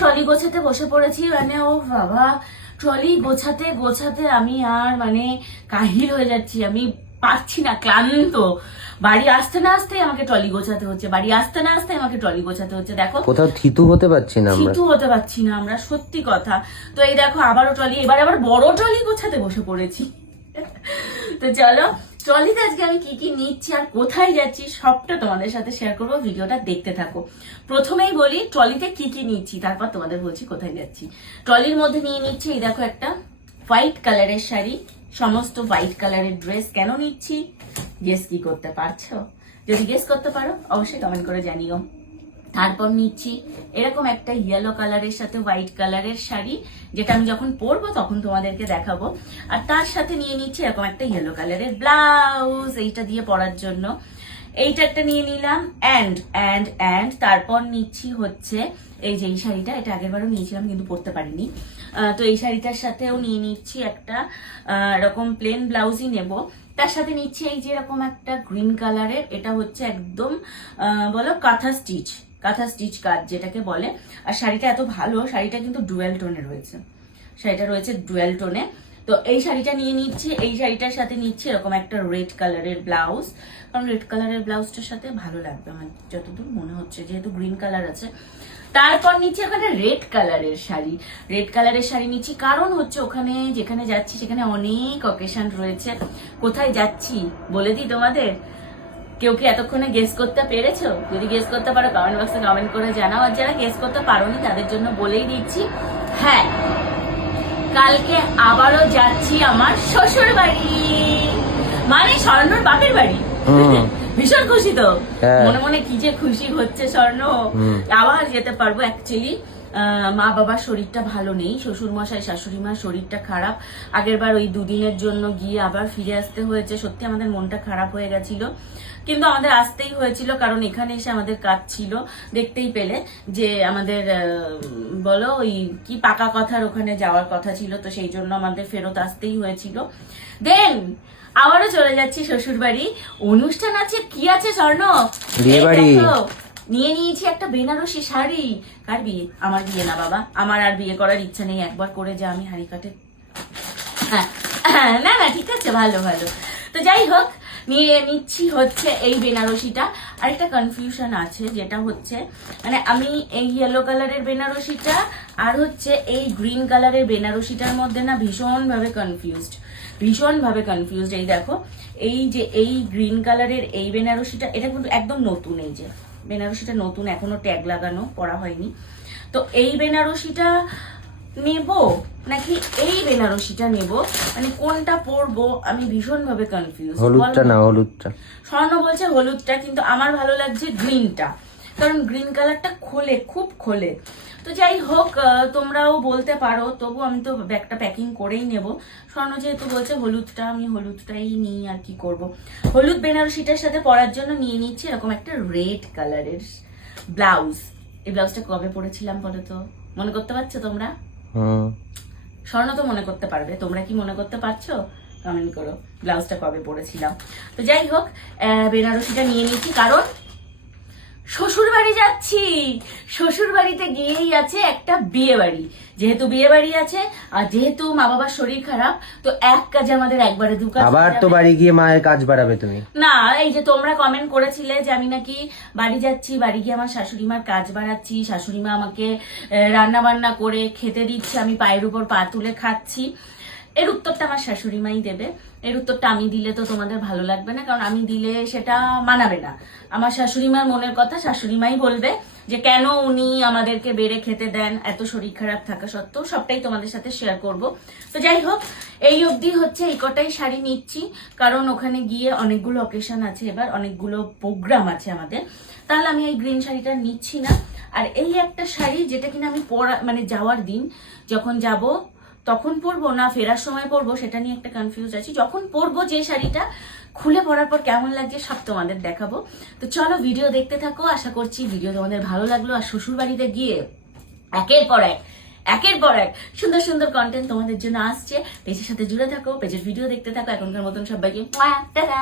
Trolley গোছাতে বসে পড়েছি। মানে ও বাবা, ট্রলি গোছাতে গোছাতে আমি আর মানে কাহিল হয়ে যাচ্ছি, আমি পারছি না, ক্লান্ত। বাড়ি আসতে না আসতে আমাকে ট্রলি গোছাতে হচ্ছে, বাড়ি আসতে না আসতে আমাকে ট্রলি গোছাতে হচ্ছে। দেখো কোথাও থিতু হতে পারছি না আমরা, থিতু হতে পারছি না আমরা, সত্যি কথা। তো এই দেখো আবারও ট্রলি, এবার আবার বড় ট্রলি গোছাতে বসে পড়েছি। তো চলো, ট্রলিতে আজকে আমি কি কি নিচ্ছি আর কোথায় যাচ্ছি সবটা তোমাদের সাথে শেয়ার করবো, ভিডিওটা দেখতে থাকো। প্রথমেই বলি ট্রলিতে কি কি নিচ্ছি, তারপর তোমাদের বলছি কোথায় যাচ্ছি। ট্রলির মধ্যে নিয়ে নিচ্ছি এই দেখো একটা হোয়াইট কালারের শাড়ি, সমস্ত হোয়াইট কালারের ড্রেস। কেন নিচ্ছি গেস কি করতে পারছো? যদি গেস করতে পারো অবশ্যই কমেন্ট করে জানিও। তারপর নিচ্ছি এরকম একটা ইয়েলো কালারের সাথে হোয়াইট কালারের শাড়ি, যেটা আমি যখন পরবো তখন তোমাদেরকে দেখাবো। আর তার সাথে নিয়ে নিচ্ছি এরকম একটা ইয়েলো কালারের ব্লাউজ, এইটা দিয়ে পরার জন্য। এইটা একটা নিয়ে নিলাম। অ্যান্ড তারপর নিচ্ছি হচ্ছে এই যে এই শাড়িটা, এটা আগেরবারও নিয়েছিলাম কিন্তু পরতে পারিনি। তো এই শাড়িটার সাথেও নিয়ে নিচ্ছি একটা এরকম প্লেন ব্লাউজই নেব। তার সাথে নিচ্ছি এই যে এরকম একটা গ্রিন কালারের, এটা হচ্ছে একদম বলো কাঁথা স্টিচ কাজ যেটাকে বলে। আর শাড়িটা এত ভালো, শাড়িটা কিন্তু ডুয়েল টোনে রয়েছে, শাড়িটা রয়েছে ডুয়েল টোনে। তো এই শাড়িটা নিয়ে নিচ্ছি। এই শাড়িটার সাথে নিচ্ছি এরকম একটা রেড কালারের ব্লাউজ, কারণ রেড কালারের ব্লাউজটার সাথে ভালো লাগবে আমার যতদূর মনে হচ্ছে, যেহেতু গ্রিন কালার আছে। তারপর নিচ্ছি ওখানে রেড কালারের শাড়ি নিচ্ছি, কারণ হচ্ছে ওখানে যেখানে যাচ্ছি সেখানে অনেক অকেশন রয়েছে। কোথায় যাচ্ছি বলে দিই তোমাদের, কেউ কি এতক্ষণে গেস করতে পেরেছো? যদি গেস করতে পারো কমেন্ট বক্সে কমেন্ট করে জানাও, আর যারা গেস করতে পারোনি তাদের জন্য বলেই দিচ্ছি। হ্যাঁ, কালকে আবারও যাচ্ছি আমার শ্বশুর বাড়ি, মানে স্বর্ণর বাপের বাড়ি। ভীষণ খুশি তো, মনে মনে কি যে খুশি হচ্ছে স্বর্ণ, আবার যেতে পারবো। অ্যাকচুয়ালি মা বাবার শরীরটা ভালো নেই, শ্বশুর মশাই শাশুড়ি মার শরীরটা খারাপ। আগেরবার ওই দুদিনের জন্য গিয়ে আবার ফিরে আসতে হয়েছে। সত্যি আমাদের মনটা খারাপ হয়ে গেছিল, কিন্তু আমাদের আসতেই হয়েছিল, কারণ এখানে এসে আমাদের কাজ ছিল। দেখতেই পেলে যে আমাদের বলো ওই কি পাকা কথার ওখানে যাওয়ার কথা ছিল, তো সেই জন্য আমাদের ফেরত আসতেই হয়েছিল। দেন আবারও চলে যাচ্ছি শ্বশুর বাড়ি। অনুষ্ঠান আছে, কি আছে স্বর্ণ? বিয়ে বাড়ি। নিয়ে নিয়েছি একটা বেনারসি শাড়ি। কার বিয়ে? আমার বিয়ে না বাবা, আমার আর বিয়ে করার ইচ্ছা নেই। একবার করে যা আমি হাড়ি কাটে, না না ঠিক আছে, ভালো ভালো। তো যাই হোক, নিয়ে নিচ্ছি হচ্ছে এই বেনারসিটা। আর একটা কনফিউশন আছে, যেটা হচ্ছে মানে আমি এই ইয়েলো কালারের বেনারসিটা আর হচ্ছে এই গ্রিন কালারের বেনারসিটার মধ্যে না ভীষণভাবে কনফিউজড। এই দেখো, এই যে এই গ্রিন কালারের এই বেনারসিটা, এটা কিন্তু একদম নতুন, এই যে বেনারসিটা নতুন, এখনো ট্যাগ লাগানো, পরা হয়নি। তো এই বেনারসিটা নেব নাকি এই বেনারসিটা নেব, মানে কোনটা পরবো আমি ভীষণ ভাবে কনফিউজ। হলুদটা না, হলুদটা। স্বর্ণ বলছে হলুদটা, কিন্তু আমার ভালো লাগছে গ্রিনটা, কারণ গ্রিন কালারটা খোলে, খুব খোলে। তো যাই হোক, তোমরাও বলতে পারো, তবু আমি তো ব্যাগটা প্যাকিং করেই নেব। স্বর্ণ যেহেতু বলছে হলুদটা, আমি হলুদটাই নিই, আর কি করব। হলুদ বেনারসিটার সাথে পরার জন্য নিয়ে নিচ্ছি এরকম একটা রেড কালারের ব্লাউজ। এই ব্লাউজটা কবে পরেছিলাম বলো তো? মনে করতে পারছো তোমরা? স্বর্ণ তো মনে করতে পারবে, তোমরা কি মনে করতে পারছো? কমেন্ট করো ব্লাউজটা কবে পরেছিলাম। তো যাই হোক, বেনারসিটা নিয়ে নিচ্ছি, কারণ শ্বশুর বাড়ি যাচ্ছি। শ্বশুর বাড়িতে গিয়েই আছে একটা বিয়ে বাড়ি, যেহেতু বিয়ে বাড়ি আছে আর যেহেতু মা বাবার শরীর খারাপ, তো এক কাজে আমাদের একবারে দু কাজ। আবার তো বাড়ি গিয়ে মায়ের কাজ বাড়াবে তুমি? না, এই যে তোমরা কমেন্ট করেছিলে যে আমি নাকি বাড়ি যাচ্ছি, বাড়ি গিয়ে আমার শাশুড়ি মার কাজ বাড়াচ্ছি, শাশুড়ি মা আমাকে রান্না বান্না করে খেতে দিচ্ছে, আমি পায়ের উপর পা তুলে খাচ্ছি। এর উত্তরটা আমার শাশুড়ি মাই দেবে। এর উত্তরটা আমি দিলে তো তোমাদের ভালো লাগবে না, কারণ আমি দিলে সেটা মানাবে না। আমার শাশুড়ি মার মনের কথা শাশুড়ি মাই বলবে, যে কেন উনি আমাদেরকে বেড়ে খেতে দেন এত শরীর খারাপ থাকা সত্ত্বেও। সবটাই তোমাদের সাথে শেয়ার করব। তো যাই হোক, এই অবধি হচ্ছে এই কটাই শাড়ি নিচ্ছি, কারণ ওখানে গিয়ে অনেকগুলো অকেশন আছে, এবার অনেকগুলো প্রোগ্রাম আছে আমাদের। তাহলে আমি এই গ্রিন শাড়িটা নিচ্ছি না। আর এই একটা শাড়ি, যেটা কিনা আমি মানে যাওয়ার দিন যখন যাব তখন পরবো না ফেরার সময় পরবো, সেটা নিয়ে একটা কনফিউজ আছি। যখন পরবো যে শাড়িটা, খুলে পরার পর কেমন লাগছে সব তোমাদের দেখাবো। তো চলো ভিডিও দেখতে থাকো, আশা করছি ভিডিও তোমাদের ভালো লাগলো। আর শ্বশুর বাড়িতে গিয়ে একের পর এক সুন্দর সুন্দর কন্টেন্ট তোমাদের জন্য আসছে। পেজের সাথে জুড়ে থাকো, পেজের ভিডিও দেখতে থাকো। এখনকার মতন সবাইকে টাটা।